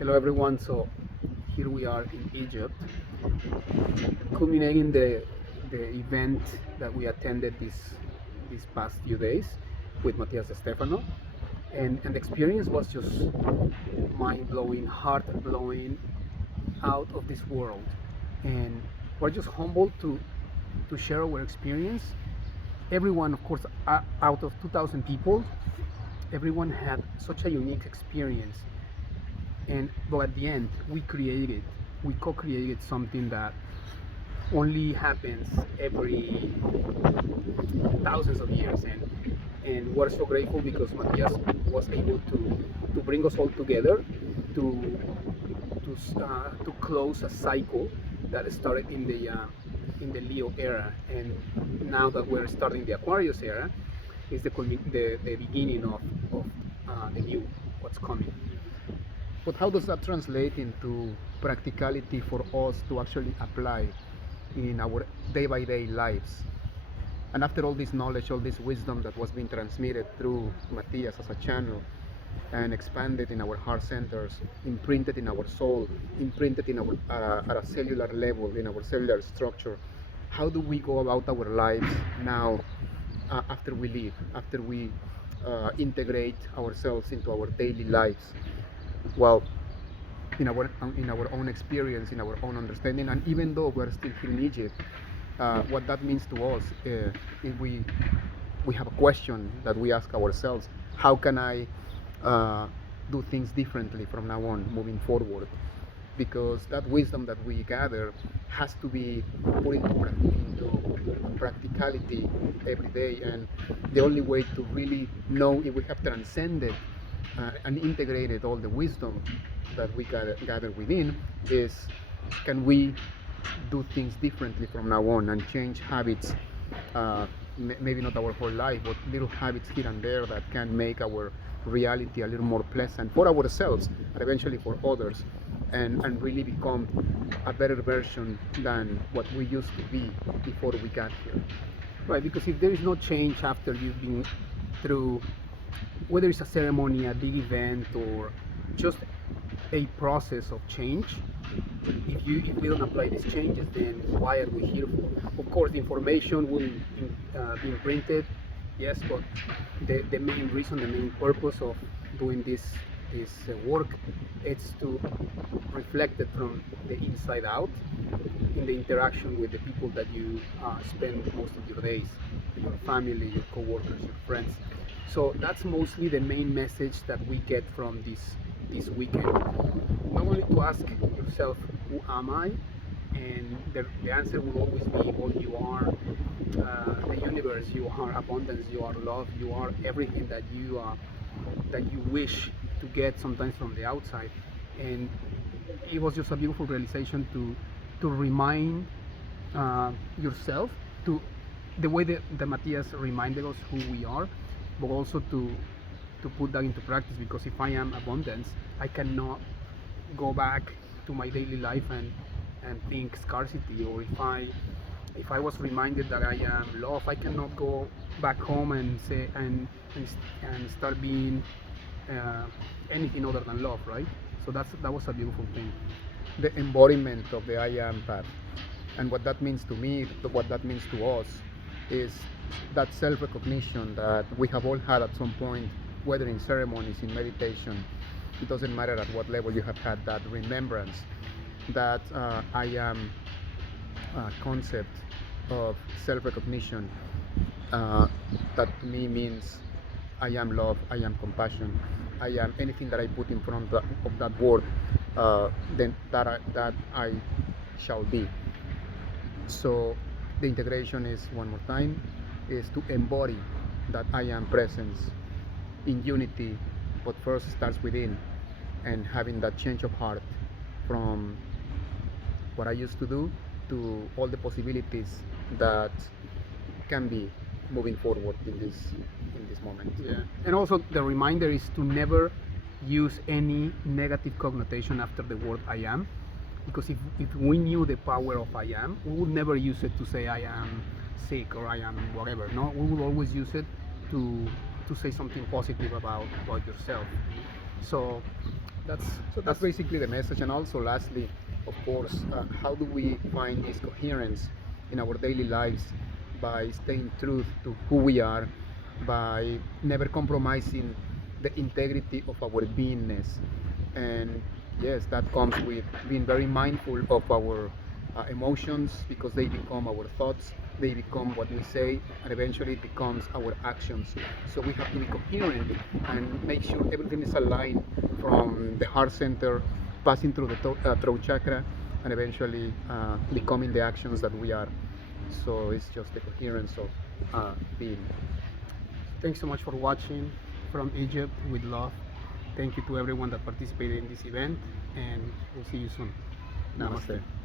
Hello everyone. So here we are in Egypt, culminating the event that we attended these past few days with Matías de Stefano, and the experience was just mind blowing, heart blowing, out of this world, and we're just humbled to share our experience. Everyone, of course, out of 2,000 people, everyone had such a unique experience, and but at the end we co-created something that only happens every thousands of years, and we're so grateful because Matthias was able to bring us all together to to close a cycle that started in the Leo era, and now that we're starting the Aquarius era, is the beginning of the new what's coming. But how does that translate into practicality for us to actually apply in our day by day lives? And after all this knowledge, all this wisdom that was being transmitted through Matthias as a channel and expanded in our heart centers, imprinted in our soul, imprinted in our at a cellular level, in our cellular structure, how do we go about our lives now after we live, after we integrate ourselves into our daily lives? Well, in our own experience, in our own understanding, and even though we're still here in Egypt, what that means to us, if we have a question that we ask ourselves: how can I do things differently from now on, moving forward? Because that wisdom that we gather has to be put into practicality every day, and the only way to really know if we have transcended and integrated all the wisdom that we gather within is, can we do things differently from now on and change habits, maybe not our whole life, but little habits here and there that can make our reality a little more pleasant for ourselves and eventually for others, and really become a better version than what we used to be before we got here. Right, because if there is no change after you've been through, whether it's a ceremony, a big event, or just a process of change, if we don't apply these changes, then why are we here for? Of course, the information will be printed, yes, but the main reason, the main purpose of doing this work, it's to reflect it from the inside out in the interaction with the people that you spend most of your days, your family, your co-workers, your friends. So that's mostly the main message that we get from this weekend. Not only to ask yourself, who am I? And the answer will always be what you are, the universe, you are abundance, you are love, you are everything that you wish to get sometimes from the outside. And it was just a beautiful realization to remind yourself, to the way that Matthias reminded us who we are, but also to put that into practice, because if I am abundance, I cannot go back to my daily life and think scarcity. Or if I was reminded that I am love, I cannot go back home and say and start being uh, anything other than love, right? So that was a beautiful thing. The embodiment of the I am path. And what that means to me, what that means to us, is that self recognition that we have all had at some point, whether in ceremonies, in meditation. It doesn't matter at what level you have had that remembrance, that I am concept of self recognition, uh, that to me means I am love, I am compassion, I am anything that I put in front of that word, then that I shall be. So the integration is, one more time, is to embody that I am presence in unity, but first starts within, and having that change of heart from what I used to do to all the possibilities that can be moving forward in this moment. Yeah, and also the reminder is to never use any negative connotation after the word I am, because if we knew the power of I am, we would never use it to say I am sick or I am whatever. No, we would always use it to say something positive about yourself. So That's So that's basically the message. And also, lastly, of course, how do we find this coherence in our daily lives by staying true to who we are, by never compromising the integrity of our beingness? And yes, that comes with being very mindful of our emotions, because they become our thoughts, they become what we say, and eventually it becomes our actions. So we have to be coherent and make sure everything is aligned from the heart center, passing through the throat chakra, and eventually becoming the actions that we are. So it's just the coherence of being. Thanks so much for watching from Egypt with love. Thank you to everyone that participated in this event, and we'll see you soon. Namaste. Namaste.